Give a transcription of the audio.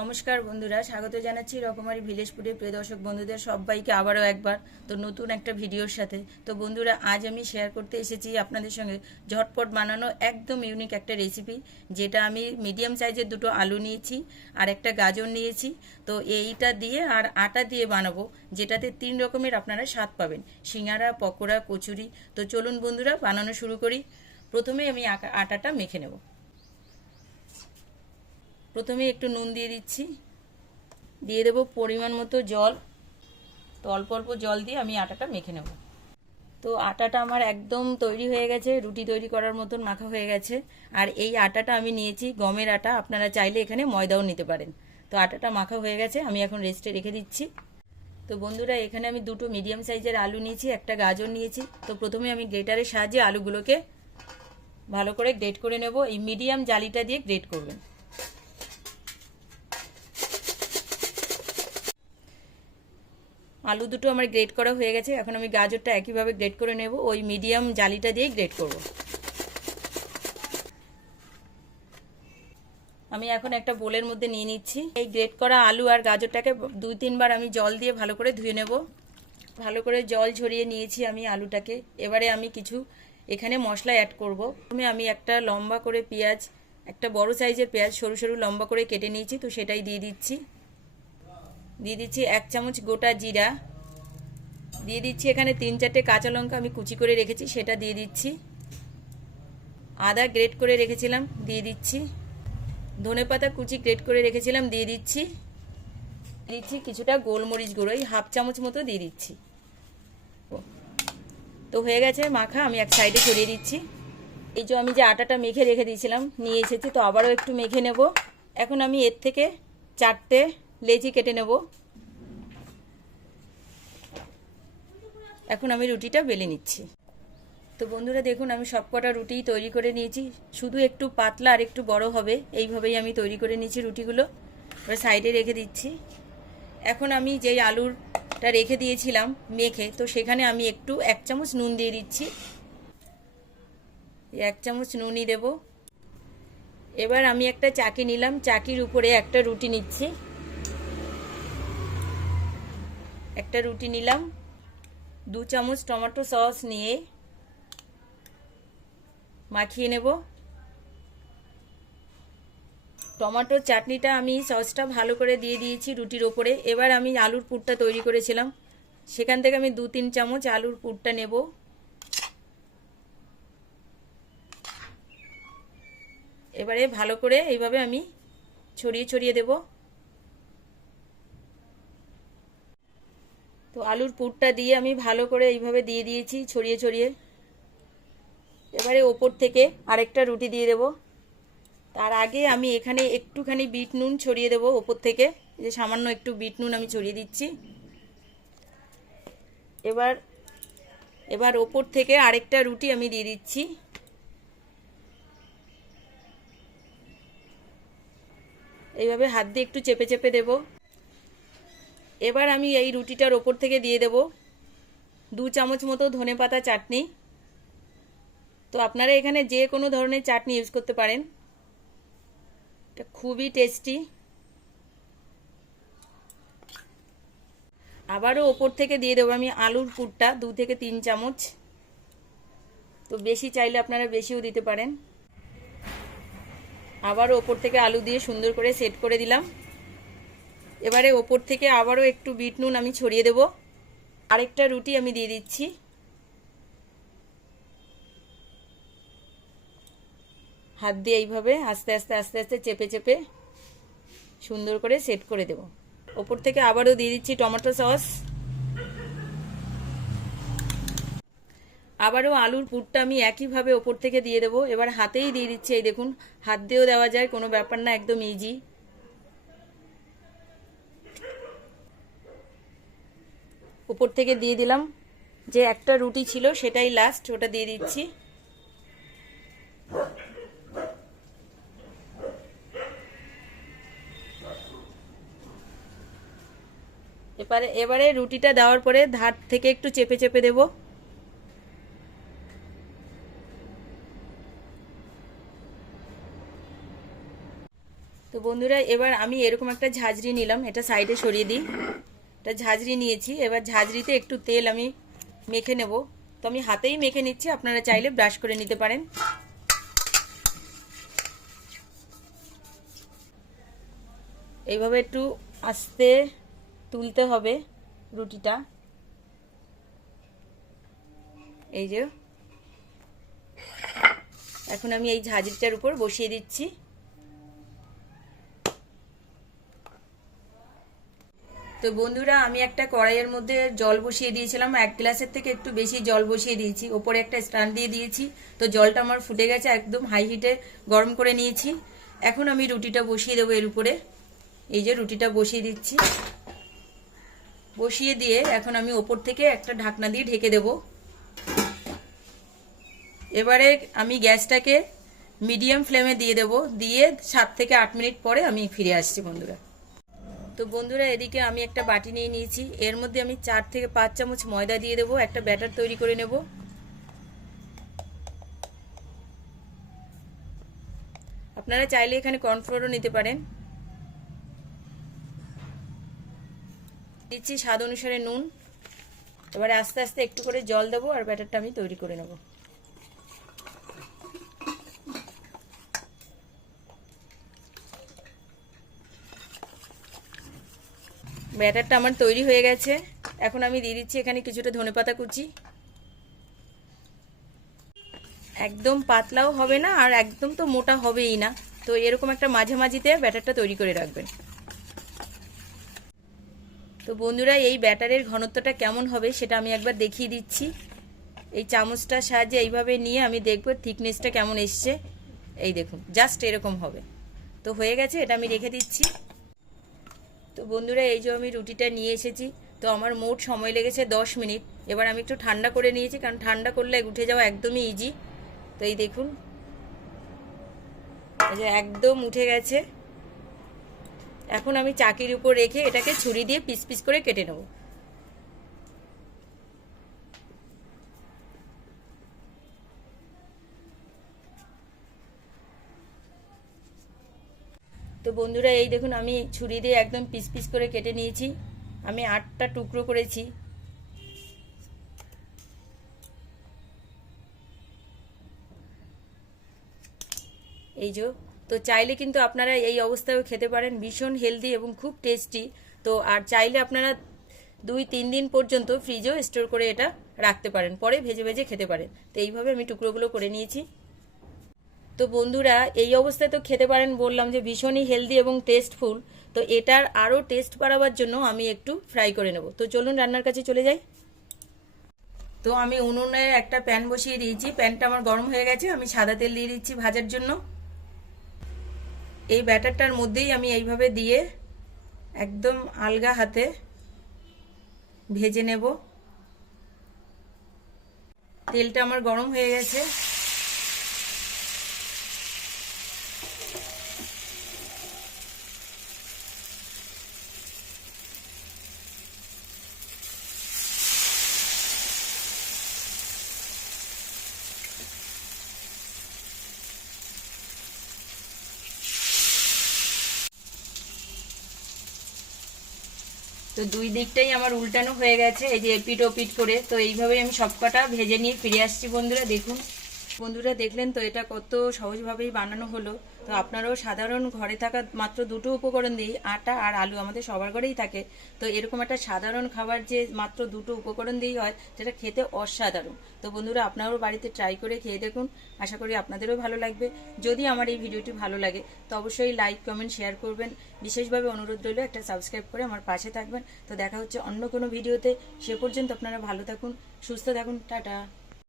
নমস্কার বন্ধুরা, স্বাগত জানাচ্ছি রকমারি ভিলেজ ফুডের প্রিয় দর্শক বন্ধুদের সবাইকে আবারও একবার তো নতুন একটা ভিডিওর সাথে। তো বন্ধুরা, আজ আমি শেয়ার করতে এসেছি আপনাদের সঙ্গে ঝটপট বানানো একদম ইউনিক একটা রেসিপি, যেটা আমি মিডিয়াম সাইজের দুটো আলু নিয়েছি আর একটা গাজর নিয়েছি। তো এইটা দিয়ে আর আটা দিয়ে বানাবো, যেটাতে 3 রকমের আপনারা স্বাদ পাবেন: সিঙ্গারা, পকোড়া, কচুরি। তো চলুন বন্ধুরা, বানানো শুরু করি। প্রথমে আমি আটাটা মেখে নেব। প্রথমে একটু নুন দিয়ে দিচ্ছি, দিয়ে দেবো পরিমাণ মতো জল। তো অল্প অল্প জল দিয়ে আমি আটাটা মেখে নেব। তো আটাটা আমার একদম তৈরি হয়ে গেছে, রুটি তৈরি করার মতন মাখা হয়ে গেছে। আর এই আটাটা আমি নিয়েছি গমের আটা, আপনারা চাইলে এখানে ময়দাও নিতে পারেন। তো আটাটা মাখা হয়ে গেছে, আমি এখন রেস্টে রেখে দিচ্ছি। তো বন্ধুরা, এখানে আমি দুটো মিডিয়াম সাইজের আলু নিয়েছি, একটা গাজর নিয়েছি। তো প্রথমে আমি গ্রেটারের সাহায্যে আলুগুলোকে ভালো করে গ্রেট করে নেব। এই মিডিয়াম জালিটা দিয়ে গ্রেট করবেন। আলু দুটো আমার গ্রেট করা হয়ে গেছে, এখন আমি গাজরটা একইভাবে গ্রেট করে নেব, ওই মিডিয়াম জালিটা দিয়েই গ্রেট করব। আমি এখন একটা বোলের মধ্যে নিয়ে নিচ্ছি। এই গ্রেট করা আলু আর গাজরটাকে 2-3 বার আমি জল দিয়ে ভালো করে ধুয়ে নেব। ভালো করে জল ঝরিয়ে নিয়েছি আমি আলুটাকে। এবারে আমি কিছু এখানে মশলা অ্যাড করব। প্রথমে আমি একটা লম্বা করে পেঁয়াজ, একটা বড় সাইজের পেঁয়াজ সরু সরু লম্বা করে কেটে নিয়েছি, তো সেটাই দিয়ে দিচ্ছি। 1 চামচ গোটা জিরা দিয়ে দিচ্ছি। এখানে 3-4টে কাঁচা লঙ্কা আমি কুচি করে রেখেছি, সেটা দিয়ে দিচ্ছি। আদা গ্রেট করে রেখেছিলাম, দিয়ে দিচ্ছি। ধনেপাতা কুচি গ্রেট করে রেখেছিলাম, দিয়ে দিচ্ছি। কিছুটা গোলমরিচ গুঁড়ো, 1/2 চামচ মতো দিয়ে দিচ্ছি। তো হয়ে গেছে মাখা, আমি এক সাইডে সরিয়ে দিচ্ছি। এই যে আমি যে আটাটা মেখে রেখে দিয়েছিলাম নিয়ে এসেছি, তো আবারও একটু মেখে নেব। এখন আমি এর থেকে 4টে লেচি কেটে নেব। এখন আমি রুটিটা বেলে নিচ্ছি। তো বন্ধুরা দেখুন, আমি সবকটা রুটি তৈরি করে নিয়েছি, শুধু একটু পাতলা আর একটু বড় হবে, এইভাবেই আমি তৈরি করে নিয়েছি রুটিগুলো। এবার সাইডে রেখে দিচ্ছি। এখন আমি যেই আলুটা রেখে দিয়েছিলাম মেখে, তো সেখানে আমি একটু 1 চামচ নুন দিয়ে দিচ্ছি। 1 চামচ নুনই দেব। এবার আমি একটা চাকি নিলাম, চাকির উপরে একটা রুটি নিচ্ছি। একটা রুটি নিলাম। 2 চামচ টমেটো সস নিয়ে মাখিয়ে নেব। টমেটোর চাটনিটা আমি সসটা ভালো করে দিয়ে দিয়েছি রুটির ওপরে। এবার আমি আলুর পুরটা তৈরি করেছিলাম, সেখান থেকে আমি 2-3 চামচ আলুর পুরটা নেব। এবারে ভালো করে এইভাবে আমি ছড়িয়ে ছড়িয়ে দেব। তো আলুর পুরটা দিয়ে আমি ভালো করে এইভাবে দিয়ে দিয়েছি ছড়িয়ে ছড়িয়ে। এবারে ওপর থেকে আরেকটা রুটি দিয়ে দেব। তার আগে আমি এখানে একটুখানি বিট নুন ছড়িয়ে দেব ওপর থেকে, যে সামান্য একটু বিট নুন আমি ছড়িয়ে দিচ্ছি। এবার ওপর থেকে আরেকটা রুটি আমি দিয়ে দিচ্ছি। এইভাবে হাত দিয়ে একটু চেপে চেপে দেব। এবার আমি এই রুটিটার ওপর থেকে দিয়ে দেব 2 চামচ মতো ধনেপাতা চাটনি। তো আপনারা এখানে যে কোনো ধরনের চাটনি ইউজ করতে পারেন, এটা খুবই টেস্টি। আবারও ওপর থেকে দিয়ে দেবো আমি আলুর পুরটা 2-3 চামচ। তো বেশি চাইলে আপনারা বেশিও দিতে পারেন। আবারও ওপর থেকে আলু দিয়ে সুন্দর করে সেট করে দিলাম। এবারে ওপর থেকে আবারও একটু বিট নুন আমি ছড়িয়ে দেব। আরেকটা রুটি আমি দিয়ে দিচ্ছি। হাত দিয়ে এইভাবে আস্তে আস্তে আস্তে আস্তে চেপে চেপে সুন্দর করে সেট করে দেব। ওপর থেকে আবারও দিয়ে দিচ্ছি টমেটো সস। আবারও আলুর পুরটা আমি একইভাবে ওপর থেকে দিয়ে দেবো। এবার হাতেই দিয়ে দিচ্ছি, এই দেখুন, হাত দিয়েও দেওয়া যায়, কোনো ব্যাপার না, একদম ইজি। উপর থেকে দিয়ে দিলাম। যে একটা রুটি ছিল সেটাই লাস্ট, ওটা দিয়ে দিচ্ছি। এবারে রুটিটা দেওয়ার পরে ধার থেকে একটু চেপে চেপে দেব। তো বন্ধুরা এবার আমি এরকম একটা ঝাঁঝরি নিলাম, এটা সাইডে সরিয়ে দিই। এটা ঝাঁঝরি নিয়েছি, এবার ঝাঁঝরিতে একটু তেল আমি মেখে নেব। তো আমি হাতেই মেখে নিচ্ছি, আপনারা চাইলে ব্রাশ করে নিতে পারেন। এইভাবে একটু আস্তে তুলতে হবে রুটিটা। এই যে এখন আমি এই ঝাঁঝরিটার উপর বসিয়ে দিচ্ছি। তো বন্ধুরা আমি একটা কড়াইয়ের মধ্যে জল বসিয়ে দিয়েছিলাম, 1 গ্লাসের থেকে একটু বেশি জল বসিয়ে দিয়েছি, ওপরে একটা স্ট্যান্ড দিয়ে দিয়েছি। তো জলটা আমার ফুটে গেছে, একদম হাই হিটে গরম করে নিয়েছি। এখন আমি রুটিটা বসিয়ে দেবো এর উপরে। এই যে রুটিটা বসিয়ে দিচ্ছি, বসিয়ে দিয়ে এখন আমি ওপর থেকে একটা ঢাকনা দিয়ে ঢেকে দেব। এবারে আমি গ্যাসটাকে মিডিয়াম ফ্লেমে দিয়ে দেব, দিয়ে 7 থেকে 8 মিনিট পরে আমি ফিরে আসছি বন্ধুরা। তো বন্ধুরা এদিকে আমি একটা বাটি নিয়ে নিয়েছি, এর মধ্যে আমি 4 থেকে 5 চামচ ময়দা দিয়ে দেবো, একটা ব্যাটার তৈরি করে নেব। আপনারা চাইলে এখানে কর্নফ্লোরও নিতে পারেন। দিচ্ছি স্বাদ অনুসারে নুন। এবারে আস্তে আস্তে একটু করে জল দেবো আর ব্যাটারটা আমি তৈরি করে নেব। ব্যাটারটা আমার তৈরি হয়ে গেছে। এখন আমি দিয়ে দিচ্ছি এখানে কিছুটা ধনেপাতা কুচি। একদম পাতলাও হবে না আর একদম তো মোটা হবেই না, তো এরকম একটা মাঝামাঝিতে ব্যাটারটা তৈরি করে রাখবেন। তো বন্ধুরা এই ব্যাটারের ঘনত্বটা কেমন হবে সেটা আমি একবার দেখিয়ে দিচ্ছি। এই চামচটার সাহায্যে এইভাবে নিয়ে আমি দেখব থিকনেসটা কেমন এসছে। এই দেখুন জাস্ট এরকম হবে। তো হয়ে গেছে, এটা আমি রেখে দিচ্ছি। তো বন্ধুরা এই যে আমি রুটিটা নিয়ে এসেছি, তো আমার মোট সময় লেগেছে 10 মিনিট। এবার আমি একটু ঠান্ডা করে নিয়েছি, কারণ ঠান্ডা করলে উঠে যাওয়া একদমই ইজি। তো এই দেখুন এই যে একদম উঠে গেছে। এখন আমি চাকির উপর রেখে এটাকে ছুরি দিয়ে পিস পিস করে কেটে নেব। তো বন্ধুরা এই দেখুন আমি ছুরি দিয়ে একদম পিস পিস করে কেটে নিয়েছি। আমি 8টা টুকরো করেছি। এই যে, তো চাইলে কিন্তু আপনারা এই অবস্থায়ও খেতে পারেন, ভীষণ হেলদি এবং খুব টেস্টি। তো আর চাইলে আপনারা 2-3 দিন পর্যন্ত ফ্রিজেও স্টোর করে এটা রাখতে পারেন, পরে ভেজে ভেজে খেতে পারেন। তো এইভাবে আমি টুকরোগুলো করে নিয়েছি। তো বন্ধুরা এই অবস্থায় তো খেতে পারেন, বললাম যে ভীষণই হেলদি এবং টেস্টফুল। তো এটার আরও টেস্ট বাড়াবার জন্য আমি একটু ফ্রাই করে নেব। তো চলুন রান্নার কাছে চলে যাই। তো আমি উনুনে একটা প্যান বসিয়ে দিয়েছি, প্যানটা আমার গরম হয়ে গেছে। আমি সাদা তেল দিয়ে দিচ্ছি ভাজার জন্য। এই ব্যাটারটার মধ্যেই আমি এইভাবে দিয়ে একদম আলগা হাতে ভেজে নেব। তেলটা আমার গরম হয়ে গেছে। তো দুই দিকটাই আমার উল্টানো হয়ে গেছে, এই যে এপিট ওপিট করে। তো এইভাবেই আমি সবকটা ভেজে নিয়ে ফিরে আসছি বন্ধুরা। দেখুন বন্ধুরা দেখলেন তো এটা কত সহজভাবেই বানানো হলো। তো আপনারাও সাধারণ ঘরে থাকা মাত্র 2টো উপকরণ দিয়েই, আটা আর আলু আমাদের সবার ঘরেই থাকে, তো এরকম একটা সাধারণ খাবার যে মাত্র 2টো উপকরণ দিয়েই হয়, যেটা খেতে অসাধারণ। তো বন্ধুরা আপনারাও বাড়িতে ট্রাই করে খেয়ে দেখুন, আশা করি আপনাদেরও ভালো লাগবে। যদি আমার এই ভিডিওটি ভালো লাগে তো অবশ্যই লাইক কমেন্ট শেয়ার করবেন। বিশেষভাবে অনুরোধ রইল একটা সাবস্ক্রাইব করে আমার পাশে থাকবেন। তো দেখা হচ্ছে অন্য কোনো ভিডিওতে। সে পর্যন্ত আপনারা ভালো থাকুন, সুস্থ থাকুন, টাটা।